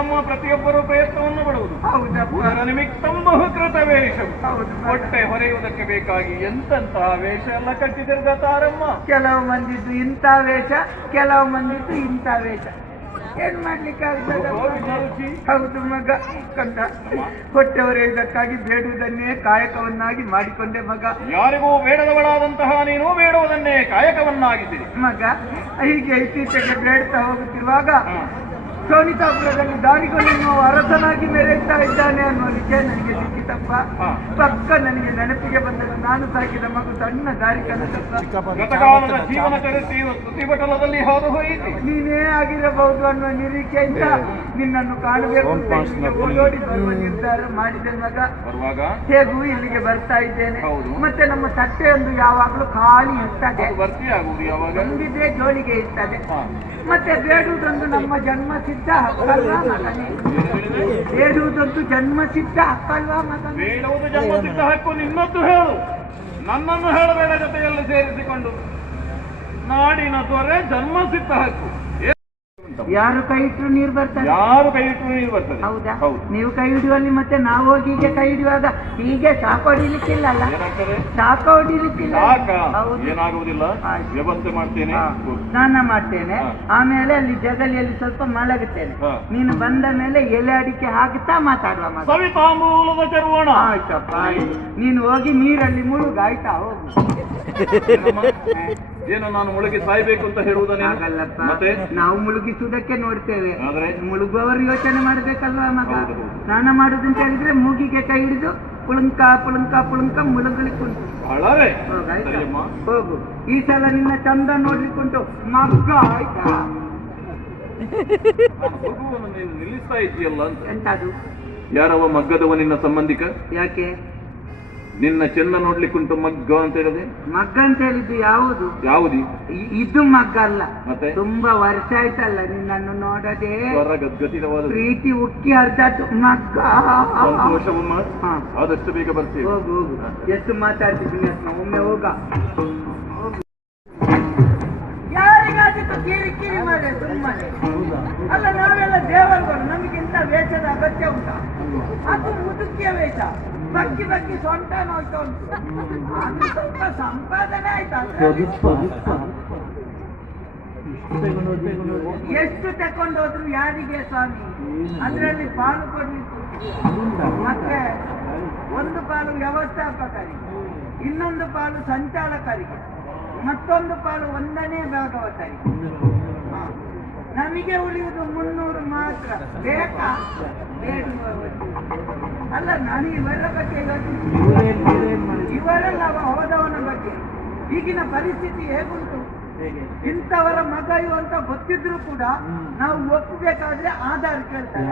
ಅಮ್ಮ ಪ್ರತಿಯೊಬ್ಬರು ಪ್ರಯತ್ನವನ್ನು ಪಡುವುದು. ಇದರ ನಿಮಿತ್ತ ಬಹುಕೃತ ವೇಷ, ಹೊಟ್ಟೆ ಹೊರೆಯುವುದಕ್ಕೆ ಬೇಕಾಗಿ ಎಂತಹ ವೇಷ ಎಲ್ಲ ಕಟ್ಟಿ ತಿರುಗತಾರಮ್ಮ. ಕೆಲವು ಮಂದಿದ್ದು ಇಂಥ ವೇಷ, ಕೆಲವು ಮಂದಿದ್ದು ಇಂಥ ವೇಷ. ಏನ್ ಮಾಡ್ಲಿಕ್ಕೆ ಹೌದು ಮಗ ಕಂದ. ಹೊಟ್ಟೆ ಹೊರೆಯುವುದಕ್ಕಾಗಿ ಬೇಡುವುದನ್ನೇ ಕಾಯಕವನ್ನಾಗಿ ಮಾಡಿಕೊಂಡೆ ಮಗ. ಯಾರಿಗೂ ಬೇಡದವಳಾದಂತಹ ನೀನು ಬೇಡುವುದನ್ನೇ ಕಾಯಕವನ್ನಾಗಿದ್ದೀರಿ ಮಗ. ಹೀಗೆ ಇತ್ತೀಚೆಗೆ ಬೇಡ್ತಾ ಹೋಗುತ್ತಿರುವಾಗ ಸೋನಿತಾಪುರದಲ್ಲಿ ದಾರಿಗಳನ್ನು ಅರಸನಾಗಿ ಮೆರೆಯುತ್ತಾ ಇದ್ದಾನೆ ಅನ್ನೋದಕ್ಕೆ ನನಗೆ ಸಿಕ್ಕಿತಪ್ಪ. ಪಕ್ಕ ನನಗೆ ನೆನಪಿಗೆ ಬಂದದ್ದು ನಾನು ಸಾಕಿದ ಮಗು ಸಣ್ಣ ದಾರಿ ಗತಕಾಲದ ಜೀವನ ಚರಿತ್ರೆಯು ಸ್ತುತಿಪಟಲದಲ್ಲಿ ಹಾದು ಹೋಯಿತು. ನೀನೇ ಆಗಿರಬಹುದು ಅನ್ನೋ ನಿರೀಕ್ಷೆಯಿಂದ ನಿನ್ನನ್ನು ಕಾಣಬೇಕು ಓಡೋಡಿ ಬರುವ ನಿರ್ಧಾರ ಮಾಡಿದೆ ಮಗ. ಹೇಗೂ ಇಲ್ಲಿಗೆ ಬರ್ತಾ ಇದ್ದೇನೆ. ಮತ್ತೆ ನಮ್ಮ ತಟ್ಟೆಯೊಂದು ಯಾವಾಗಲೂ ಖಾಲಿ ಇರ್ತದೆ, ತುಂಬಿದ್ರೆ ಜೋಳಿಗೆ ಇರ್ತದೆ. ಮತ್ತೆ ಬೇಡುವುದೊಂದು ನಮ್ಮ ಜನ್ಮ ಸಿದ್ಧ ಹಕ್ಕಲ್ವಾ ಮಗನೇ? ಬೇಡುವುದೊಂದು ಜನ್ಮ ಸಿದ್ಧ ಹಕ್ಕಲ್ವಾ ಮಗನೇ? ಬೇಡುವುದು ಜನ್ಮ ಸಿದ್ಧ ಹಕ್ಕು. ನಿನ್ನದ್ದು ಹೇಳು, ನನ್ನನ್ನು ಹೇಳಬೇಡ. ಜೊತೆಯಲ್ಲಿ ಸೇರಿಸಿಕೊಂಡು ನಾಡಿನ ದೊರೆ ಜನ್ಮ ಸಿದ್ಧ ಹಕ್ಕು. ಯಾರು ಕೈ ಇಟ್ಟರು ನೀರು ಬರ್ತದೆ, ಯಾರು ಕೈ ಇಟ್ಟರು ನೀರು ಬರ್ತದೆ. ಹೌದಾ? ನೀವು ಕೈ ಹಿಡಿಯುವಲ್ಲಿ ಮತ್ತೆ ನಾವು ಹೋಗಿ ಹೀಗೆ ಕೈ ಹಿಡಿಯುವಾಗ ಹೀಗೆ ಶಾಖ ಹೊಡಿಲಿಕ್ಕಿಲ್ಲಲ್ಲ? ಶಾಖ ಹೊಡಿಲಿಕ್ಕಿಲ್ಲ. ಏನಾಗುವುದಿಲ್ಲ, ವ್ಯವಸ್ಥೆ ಮಾಡ್ತೇನೆ, ಸ್ನಾನ ಮಾಡ್ತೇನೆ. ಆಮೇಲೆ ಅಲ್ಲಿ ಜಗಲಿಯಲ್ಲಿ ಸ್ವಲ್ಪ ಮಲಗುತ್ತೇನೆ. ನೀನು ಬಂದ ಮೇಲೆ ಎಲೆ ಅಡಿಕೆ ಹಾಕುತ್ತಾ ಮಾತಾಡುವ ಮಗ. ಸವಿತಾಂಬೂಲದ ಚರ್ವಣ. ಆಯ್ತಪ್ಪ, ನೀನು ಹೋಗಿ ನೀರಲ್ಲಿ ಮುಳುಗ. ಆಯ್ತಾ? ಹೋಗು. ಏನು ನಾನು ಮುಳುಗಿ ಸಾಯ್ಬೇಕು ಅಂತ ಹೇಳುವುದನ್ನ? ಮತ್ತೆ ನಾವು ಮುಳುಗಿಸುವುದಕ್ಕೆ ನೋಡ್ತೇವೆ, ಮುಳುಗುವವರು ಯೋಚನೆ ಮಾಡಬೇಕಲ್ವಾ ಮಗ? ಸ್ನಾನ ಮಾಡುದಂತ ಹೇಳಿದ್ರೆ ಮೂಗಿಗೆ ಕೈ ಹಿಡಿದು ಪುಳುಂಕ ಪುಳುಂಕ ಪುಳುಂಕ ಮುಳುಗಲಿಕ್ಕುಂಟು. ಹೋಗು. ಈ ಸಲ ನಿನ್ನ ಚಂದ ನೋಡ್ಲಿಕ್ಕುಂಟು ಮಗ್ಗ. ಆಯ್ತಾ? ನಿಲ್ಲಿಸ್ತಾ ಇದೆಯಲ್ಲ ಅಂತ. ಎಂತದು? ಯಾರವ ಮಗ್ಗದವ ನಿನ್ನ ಸಂಬಂಧಿಕ? ಯಾಕೆ? ನಿನ್ನ ಚೆನ್ನ ನೋಡ್ಲಿಕ್ಕುಂಟು ಮಗ್ಗ ಅಂತ ಹೇಳಿದೆ. ಮಗ್ಗ ಅಂತ ಹೇಳಿದ್ದು ಯಾವುದು? ಯಾವುದು? ಇದು ಮಗ್ಗ ಅಲ್ಲ. ಮತ್ತೆ ತುಂಬಾ ವರ್ಷ ಆಯ್ತಲ್ಲ ನಿನ್ನನ್ನು ನೋಡದೆ, ಪ್ರೀತಿ ಉಕ್ಕಿ ಹರಿದಾತು ಮಗ್ಗ. ಸಂತೋಷವಮ್ಮ, ಆದಷ್ಟು ಬೇಗ ಬರ್ತೀವಿ. ಹೋಗು ಹೋಗು. ಎಷ್ಟು ಮಾತಾಡ್ತಿದ್ದೀನಿ ಒಮ್ಮೆ ಹೋಗ. ಯಾರಿಗಾದಿತ್ತು ಕಿರಿ ಕಿರಿ ಮಾಡಿ ಸುಮ್ಮನೆ ಅಲ್ಲ. ನಾವೆಲ್ಲ ದೇವರುಗಳು, ನಮಗಿಂತ ವೇಷದ ಅಗತ್ಯ ಉಂಟಾ? ಅದು ಮುದುಕಿಯ ವೇಷ. ಬಗ್ಗಿ ಬಗ್ಗಿ ಸೊಂಟ ನೋಯ್ತಾ ಉಂಟು. ಅದು ಸ್ವಲ್ಪ ಸಂಪಾದನೆ ಆಯ್ತಾ? ಎಷ್ಟು ತಕೊಂಡೋದ್ರು ಯಾರಿಗೆ ಸ್ವಾಮಿ? ಅದರಲ್ಲಿ ಪಾಲು ಕೊಡ್ಲಿಕ್ಕೆ ಮತ್ತೆ ಒಂದು ಪಾಲು ವ್ಯವಸ್ಥಾಪಕರಿಗೆ, ಇನ್ನೊಂದು ಪಾಲು ಸಂಚಾಲಕರಿಗೆ, ಮತ್ತೊಂದು ಪಾಲು 1ನೇ ಭಾಗವತರಿಗೆ. ನಮಗೆ ಉಳಿಯುವುದು 300 ಮಾತ್ರ. ಬೇಕಾ? ಅಲ್ಲ, ನಾನು ಇವರ ಬಗ್ಗೆ ಇವರೆಲ್ಲ ಹೋದವನ ಬಗ್ಗೆ. ಈಗಿನ ಪರಿಸ್ಥಿತಿ ಹೇಗುಂಟು? ಇಂಥವರ ಮಗ ಇವು ಅಂತ ಗೊತ್ತಿದ್ರು ಕೂಡ ನಾವು ಒಪ್ಪಬೇಕಾದ್ರೆ ಆಧಾರ್ ಕೇಳ್ತಾರೆ.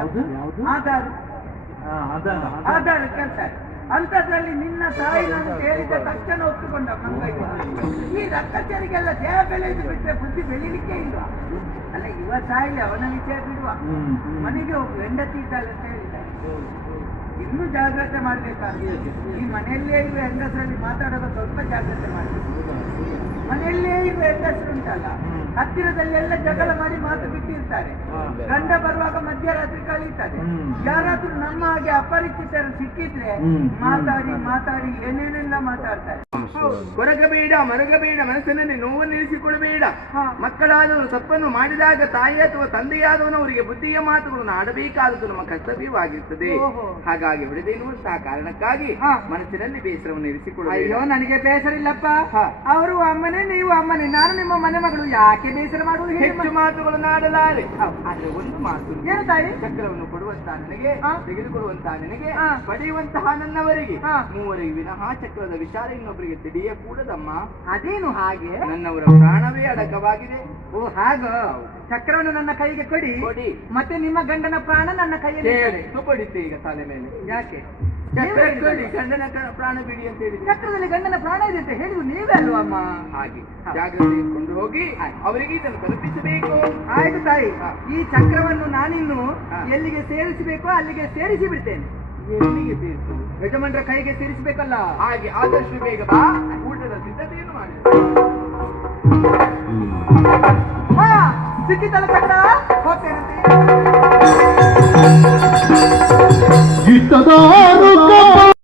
ಆಧಾರ್ ಕೇಳ್ತಾರೆ. ಅಂಥದ್ರಲ್ಲಿ ನಿನ್ನ ತಾಯಿ ನಾನು ಕೇಳಿದ ತಕ್ಷಣ ಒಪ್ಪಿಕೊಂಡ ಮಗ. ಈ ರಕ್ಕಚರಿಗೆಲ್ಲ ದೇಹ ಬೆಳೆದು ಬಿಟ್ರೆ ಬುದ್ಧಿ ಬೆಳಿಲಿಕ್ಕೆ ಇಲ್ಲ. ಅಲ್ಲ, ಇವ ಸಾಯಿಲಿ, ಅವನ ವಿಷಯ ಬಿಡುವ. ಮನೆಗೆ ಹೋಗು, ಹೆಂಡತಿ ಇದ್ದಾಳೆ ಅಂತ ಹೇಳಿದ್ದಾರೆ. ಇನ್ನೂ ಜಾಗ್ರತೆ ಮಾಡ್ಬೇಕಾದ್ರೆ ಈ ಮನೆಯಲ್ಲೇ ಇರುವ ಹೆಂಗಸರಲ್ಲಿ ಮಾತಾಡೋದು ಸ್ವಲ್ಪ ಜಾಗ್ರತೆ ಮಾಡಬೇಕು. ಮನೆಯಲ್ಲೇ ಇರುವ ಹೆಂಗಸರು ಉಂಟಲ್ಲ, ಹತ್ತಿರದಲ್ಲೆಲ್ಲ ಜಗಳ ಮಾಡಿ ಮಾತು ಬಿಟ್ಟಿರ್ತಾರೆ. ಗಂಡ ಬರುವಾಗ ಮಧ್ಯರಾತ್ರಿ ಕಳೀತಾರೆ. ಯಾರಾದ್ರೂ ನಮ್ಮ ಹಾಗೆ ಅಪರಿಚಿತರು ಸಿಕ್ಕಿದ್ರೆ ಮಾತಾಡಿ ಮಾತಾಡಿ ಏನೇನೆಲ್ಲ ಮಾತಾಡ್ತಾರೆ. ಕೊರಗಬೇಡ, ಮರಗಬೇಡ, ಮನಸ್ಸಿನಲ್ಲಿ ನೋವನ್ನು ಇರಿಸಿಕೊಳ್ಳಬೇಡ. ಮಕ್ಕಳಾದವರು ತಪ್ಪನ್ನು ಮಾಡಿದಾಗ ತಾಯಿ ಅಥವಾ ತಂದೆಯಾದವನು ಅವರಿಗೆ ಬುದ್ಧಿಯ ಮಾತುಗಳನ್ನು ಆಡಬೇಕಾದದ್ದು ನಮ್ಮ ಕರ್ತವ್ಯವಾಗಿರ್ತದೆ. ಹಾಗಾಗಿ ಬಿಡದೆ ಎನ್ನುವಂತಹ ಕಾರಣಕ್ಕಾಗಿ ಮನಸ್ಸಿನಲ್ಲಿ ಬೇಸರವನ್ನು ಇರಿಸಿಕೊಳ್ಳಬೇಕು. ಅಯ್ಯೋ, ನನಗೆ ಬೇಸರ ಇಲ್ಲಪ್ಪ. ಅವರು ಅಮ್ಮನೇ, ನೀವು ಅಮ್ಮನೇ, ನಾನು ನಿಮ್ಮ ಮನೆ ಮಗಳು. ಯಾಕೆ ಬೇಸರ ಮಾಡುವುದು? ಹೆಚ್ಚು ಮಾತುಗಳನ್ನು ಆಡಲಾರೆ. ಆದ್ರೆ ಒಂದು ಮಾತು, ಏನು ತಾಯಿ? ಚಕ್ರವನ್ನು ಕೊಡುವಂತಹ ನನಗೆ, ತೆಗೆದುಕೊಡುವಂತಹ ನನಗೆ, ಪಡೆಯುವಂತಹ ನನ್ನವರಿಗೆ, ಮೂವರಿಗೆ ವಿನಃ ಚಕ್ರದ ವಿಚಾರ ಇನ್ನೊಬ್ಬರಿಗೆ ತಿಳಿಯಕೂಡದಮ್ಮ. ಅದೇನು ಹಾಗೆ? ನನ್ನವರ ಪ್ರಾಣವೇ ಅಡಕವಾಗಿದೆ. ಓ ಹಾಗ. ಚಕ್ರವನ್ನು ನನ್ನ ಕೈಗೆ ಕೊಡಿ, ಮತ್ತೆ ನಿಮ್ಮ ಗಂಡನ ಪ್ರಾಣ ನನ್ನ ಕೈಯಲ್ಲಿ ಪಡಿತೆ ಈಗ ತಲೆ ಮೇಲೆ. ಯಾಕೆ? ಗಂಡನ ಪ್ರಾಣ ಬಿಡಿ ಅಂತ ಹೇಳಿ. ಚಕ್ರದಲ್ಲಿ ಗಂಡನ ಪ್ರಾಣ ಇದೆ ಅಂತ ಹೇಳಿದ್ರು ನೀವೇ ಅಲ್ವಾ ಅಮ್ಮ? ಹಾಗೆ ಜಾಗ್ರತೆ ಇಟ್ಕೊಂಡು ಹೋಗಿ ಅವರಿಗೆ ಇದನ್ನು ತಲುಪಿಸಬೇಕು. ಆಯ್ತು ತಾಯಿ, ಈ ಚಕ್ರವನ್ನು ನಾನಿನ್ನು ಎಲ್ಲಿಗೆ ಸೇರಿಸಬೇಕೋ ಅಲ್ಲಿಗೆ ಸೇರಿಸಿ ಬಿಡ್ತೇನೆ. ಎಲ್ಲಿಗೆ ಸೇರಿಸುವುದು? ಯಜಮಾನ್ರ ಕೈಗೆ ಸೇರಿಸಬೇಕಲ್ಲ. ಹಾಗೆ ಆದಷ್ಟು ಬೇಗ ಬಾ. ಊಟದ ಸಿದ್ಧತೆಯನ್ನು ಮಾಡಿ. ಸಿಕ್ಕಿತಲ್ಲ ಚಕ್ರ, ಹೋಗ್ತೇನೆ. ಸೋದರ